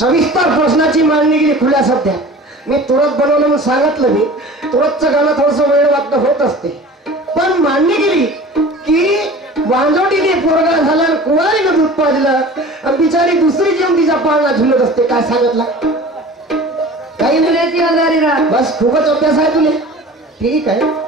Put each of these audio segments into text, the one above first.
सविस्तर प्रश्नाची मांडणी केली खुल्या सध्या. मी तुरंत बनवलं म्हणून सांगितलं. मी तुरंतचं गाणं थोडस वेळ वाटणं होत असते, पण मांडणी केली की वांजोटीने पोरगा झाला, कुवारीनं दूध पाजलं, आणि बिचारी दुसरी जेवण तिच्या पाळणा झुलत असते. काय सांगितलं काही नाही. बस खूपच अभ्यास आहे तुले. ठीक आहे.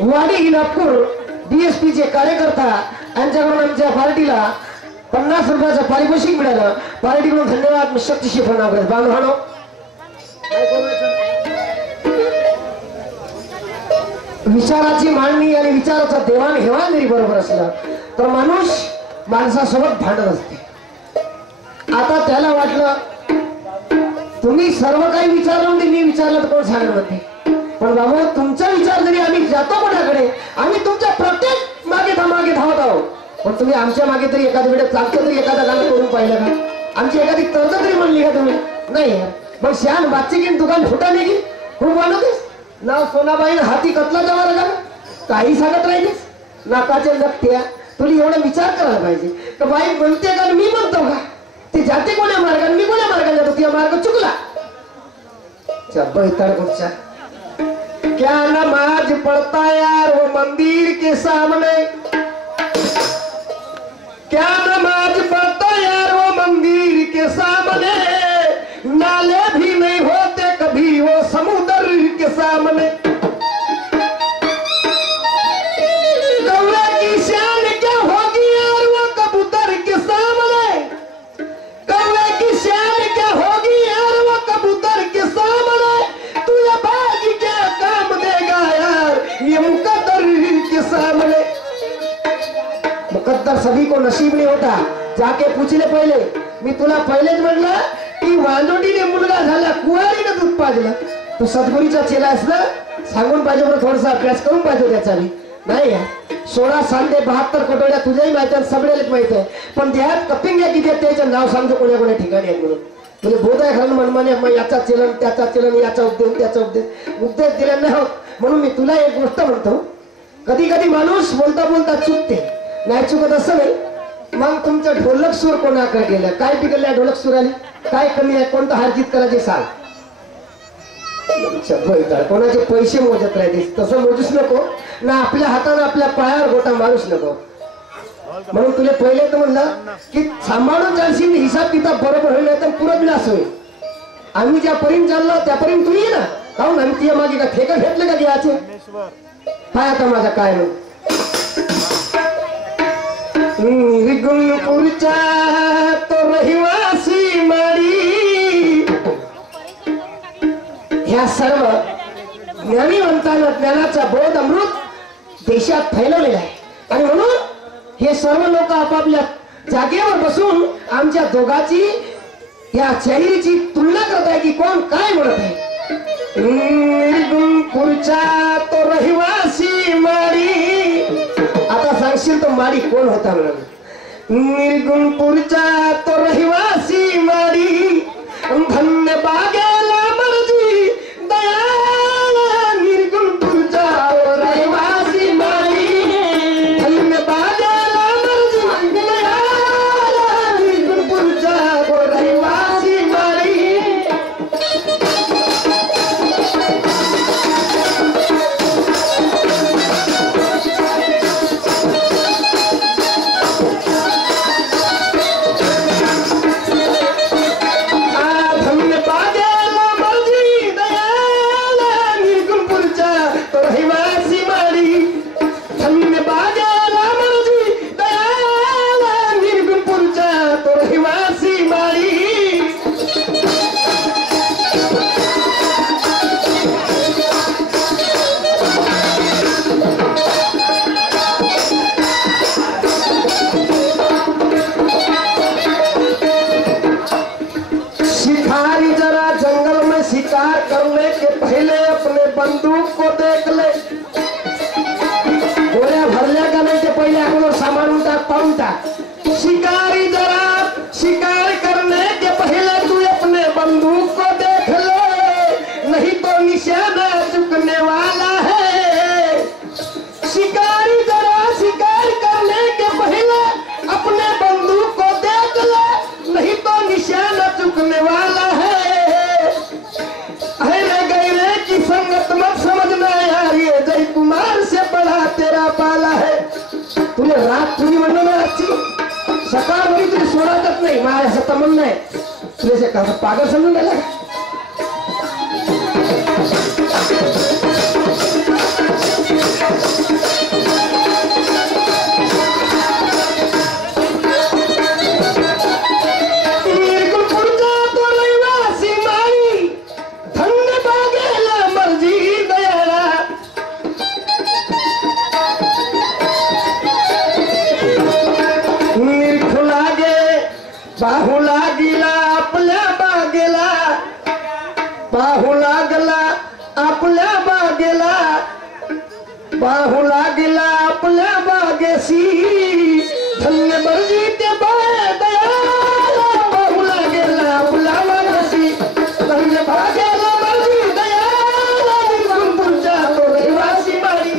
वाडी नागपूर डीएसपी चे कार्यकर्ता यांच्याकडून आमच्या पार्टीला 50 रुपयाचं पारितोषिक मिळालं. पार्टीकडून धन्यवाद. मी शक्तीशी प्रणाम करतो. बांधवांनो, विचाराची मांडणी आणि विचाराचा देवाणघेवाण जरी बरोबर असला तर माणूस माणसासोबत भांडत असते. आता त्याला वाटलं तुम्ही सर्व काही विचारलं म्हणजे मी विचारलं तर कोण सांगणार म्हणते. पण बाबा तुमचा विचार जरी आम्ही जातो कोणाकडे, आम्ही तुमच्या प्रत्येक मागे धावत आहोत, पण तुम्ही आमच्या मागे तरी एखाद्या वेळेस चालतं तरी एखादा गाणं करून पाहिलं का? आमची एखादी तर्ज तरी म्हणली का तुम्ही? नाही. मग शान बादची की दुकान फुटाने की खूप बनवतेस नाव सोनाबाई हाती कतला जमा का काही सांगत राहिलीस नाकाच्या जगत्या. तुला एवढा विचार करायला पाहिजे का बाई म्हणते का मी म्हणतो का? ते जाते कोण्या मार्गाने मी कोण्या मार्गाने जातो, तुझा मार्ग चुकला. कुठच्या क्या नमाज पढ़ता यार वो मंदिर के सामने, क्या नमाज पढ़ता यार वो मंदिर के सामने, नाले भी नहीं होते कभी वो समुद्र के सामने. कौवे की शान क्या होगी यार वो कबूतर के सामने, कौवे की शान क्या होगी यार वो कबूतर के सामने, तुझे भाग्य क्या काम देगा यार ये मुकद्दर के सामने. मुकद्दर सभी को नसीब नहीं होता. जाके पूछले पहिले. मी तुला पहिलेच म्हटलं की वांजोटीने मुलगा झाला कुवारीने दूध पाजलं. तू सद्गुरूचा चेला आहेस ना, सांगून पाहिजे बरं, थोडासा अभ्यास करून पाहिजे त्याचा बी. नाही 16 सांधे 72 कटोऱ्या तुझ्याही माहिती आहे, सगळ्यालाच माहिती आहे, पण देहात कपिंग्या किती आहेत त्याचं नाव सांगतो कोण्या कोण्या ठिकाणी आहेत म्हणून. तुला बोध आहे खरं मनमाने मग याचा चलन त्याचा चलन याचा उपदेश त्याचा उपदेश दिला नाही होत. म्हणून मी तुला एक गोष्ट म्हणतो, कधी कधी माणूस बोलता बोलता चुकते, नाही चुकत असं नाही. मग तुमचं ढोलक सूर कोणाकडे गेलं, काय पिकल्या ढोलक सूर आली, काय कमी आहे, कोणतं हारजीत करायचे सांग. कोणाचे पैसे मोजत राहते तसं मोजूच नको ना, आपल्या हाताने आपल्या पायावर गोटा मारूच नको. म्हणून तुला पहिले तर म्हणलं की सांभाळून चालशील, हिसाब किताब बरोबर होईल तर पुरं विलास होईल. आम्ही ज्या पर्यंत चाललो त्यापर्यंत तू ये ना, काहून आम्ही तुझ्या मागे का ठेका घेतलं का घ्यायचे. काय आता माझा काय म्हणून गुणपुरचा तो रहिवासी माडी, ह्या सर्व ज्ञानीवंतांना ज्ञानाचा बोध अमृत देशात फैलवलेला आहे. आणि म्हणून हे सर्व लोक आपापल्या जागेवर बसून आमच्या दोघाची या चेहरीची तुलना करत आहे की कोण काय म्हणत आहे. निर्गुणपुरचा तो रहिवासी माडी, आता सांगशील तो माडी कोण होता म्हणून. निर्गुणपुरचा तो रहिवासी माडी, धन्य बागेला मर्जी दयाला. निर्गुणपुरचा तो रहिवासी माडी, धन्य बागेला मर्जी दयाला. निर्गुणपुरचा तो रहिवासी माडी. करने के पहले अपने बंदूक को देख ले. गोळ्या भरल्या का नाही ते पहिले अगोदर सांभाळून टाक, पाहून टाक. शिकारी जरा शिकार करने के पहले तू अपने बंदूक को देख ले, नहीं तो निशाना चुकने वाला है. शिकारी जरा शिकार करने के पहले अपने बंदूक को देख ले, नहीं तो निशाना चुकने वाला है. की संगत मत समझना यार, ये जय कुमार से बड़ा तेरा पाला है. तुला रात तुम्ही म्हणणं ना आजची सकाळभरी तुम्ही सोडतच नाही, माझ्या असं तमन नाही. तुझे का पागल समजून गेला का? पाहू लागला आपल्या बागेला, पाहू लागला आपल्या बागेला. बाहू लागला आपल्या बागेशी धन्य मर्जी ते दयाला बाहू लागला आपल्या बागेशी धन्य भाग्याला मर्जी दयाला निर्गुणपुरच्या तो रहिवासी मारी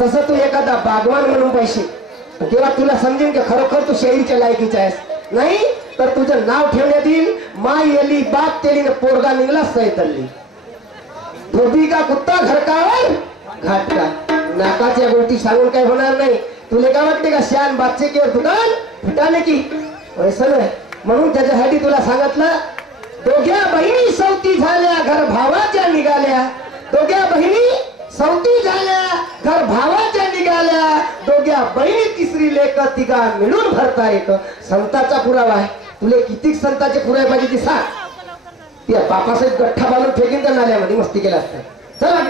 तसं तू एखादा बागवान म्हणून पैसे तेव्हा तुला समजेल की खरोखर तू शेळीच्या लायकीचा आहेस. नाही तर तुझं नाव ठेवण्यात येईल माई एली बाप तेली पोरगा निघला सैतल्ली धोबी का कुत्ता घरकावर घाटका. नाकाच्या गोष्टी सांगून काय होणार नाही. तुला काय वाटते का शान बादशे किंवा दुकान फुटाने की वैसन आहे. म्हणून त्याच्यासाठी तुला सांगितलं दोघ्या बहिणी सौती झाल्या घर भावाच्या निघाल्या. दोघ्या बहिणी सौती झाल्या घर भावाच्या निघाल्या. दोघ्या बहिणी तिसरी लेख तिघा मिळून भरता एक संताचा पुरावा आहे. तुले किती संताचे पुरावे पाहिजे ती सांग. त्या बापासहित गठ्ठा बांधून फेकीन त्या नाल्यामध्ये मस्ती केला असता. चला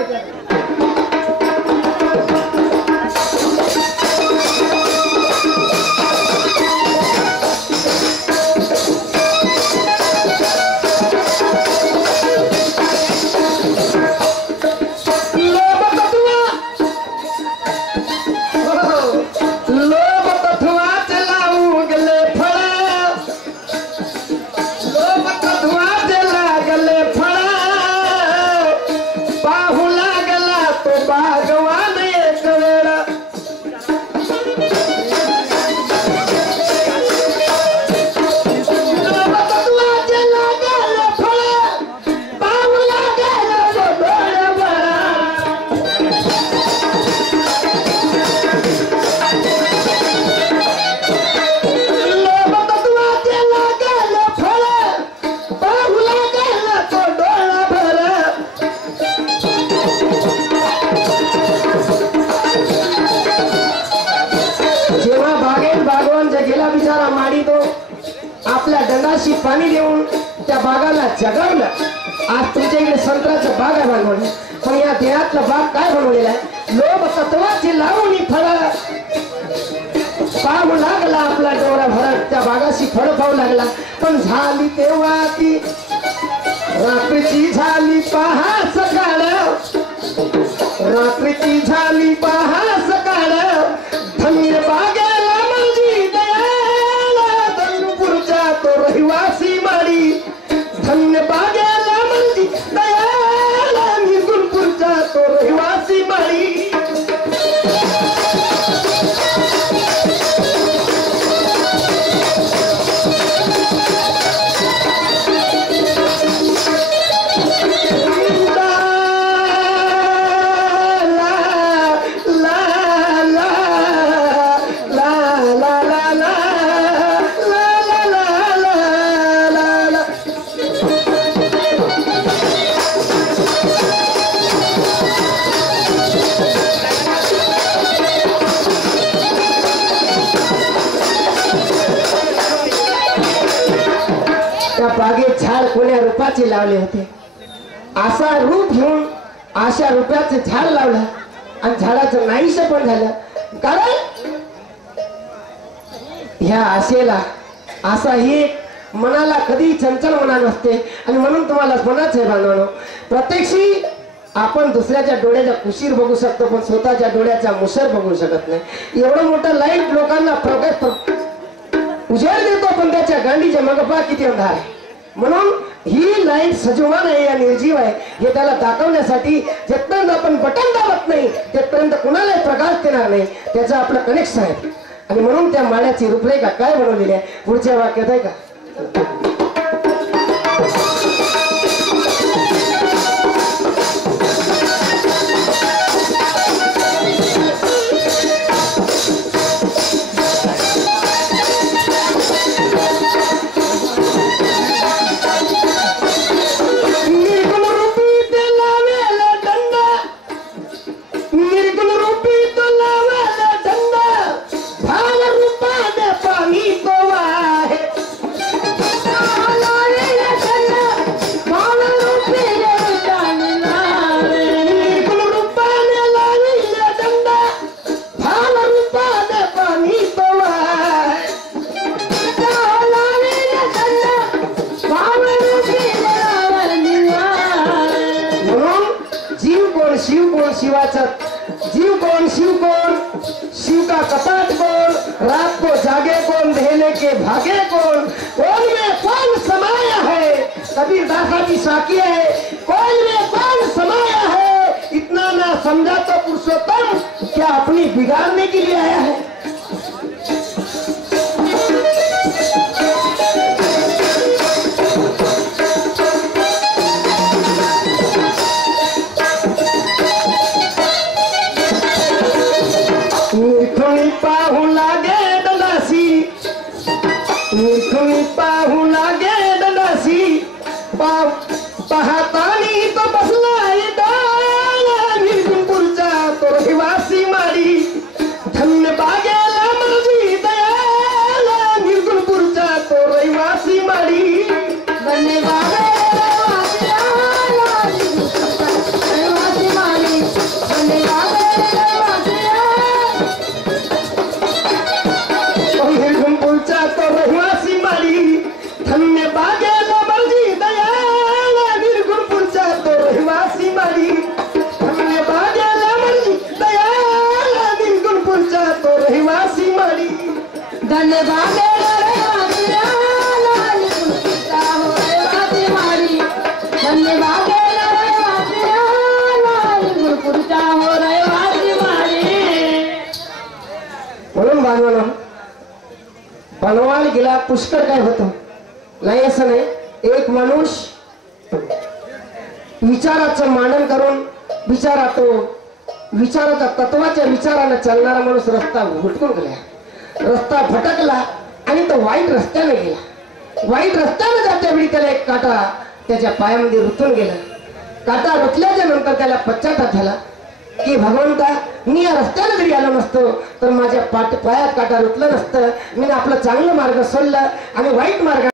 पाणी देऊन त्या बागाला जगवलं. आज तुमच्या इकडे संत्राचं बाग आहे बनवलं. पण या देहातला बाग काय बनवलेला आहे लोभ तत्वाची लावणी फळ पाहू लागला आपला डोळा भरत त्या बागाशी फळ पाहू लागला. पण झाली तेव्हा ती रात्रीची झाली पहा सकाळ रात्रीची झाली पहा सकाळ धन्य बागेला म्हणजे दयाला धनपुरच्या तो रहिवासी मारी. धन्य बागेला म्हणजे दयाला निर्गुणपुरच्या तो रहिवासी मारी. बागेत झाड कोण्या रूपाचे लावले होते. असा रूप घेऊन अशा रूपाचे झाड लावलं आणि झाडाचं नाहीसं पण झालं. कारण ह्या आशेला असा ही मनाला कधी चंचल मना नसते. आणि म्हणून तुम्हाला म्हणाच आहे बांधवांनो, प्रत्यक्षी आपण दुसऱ्याच्या डोळ्याचा कुशीर बघू शकतो पण स्वतःच्या डोळ्याचा मुसर बघू शकत नाही. एवढं मोठं लाईट लोकांना उजेड देतो पण त्याच्या गांडीच्या मग पहा किती अंधार आहे. म्हणून ही लाईट सजीवान आहे या निर्जीव आहे हे त्याला दाखवण्यासाठी जेपर्यंत आपण बटन दाबत नाही तेपर्यंत कुणाला प्रकाश देणार नाही. त्याचं आपलं कनेक्शन आहे. आणि म्हणून त्या माळ्याची रूपरेखा काय बनवलेली आहे पुढच्या वाक्यात आहे का. वाचत जीव कौन शिव कौन, शिव का कपाट कौन, रात को जागे कौन, देहले के भागे कौन में कौन समाया है। कबीर दासा की साकी है, कौन में कौन समाया है। इतना ना समझा तो पुरुषोत्तम क्या अपनी बिगाड़ने के लिए आया है। पाहू लागे दलासी, पाहू लागे दलासी, पाहतानी तो बसला निर्गुणपुरचा तो रहिवासी मारी। धन्य बागेला माझी दयाला निर्गुणपुरचा तो रहिवासी मारी। धन्यवाद धन्यवाद म्हणून बांधवाला बनवायला गेला पुष्कळ काय होतं नाही असं नाही। एक माणूस विचाराचं मांडन करून विचाराच्या तत्वाच्या विचाराने चालणारा माणूस रस्ता भटकून गेला, रस्ता भटकला आणि तो वाईट रस्त्याने गेला। वाईट रस्त्याने जात्या वेळी त्याला एक काटा त्याच्या पायामध्ये रुतून गेला। काटा रुतल्याच्या नंतर त्याला पश्चाताप झाला की भगवंता मी या रस्त्याने जरी आलो नसतो तर माझ्या पायात काटा रुतलं नसतं, मी आपलं चांगलं मार्ग सोडलं आणि वाईट मार्गाने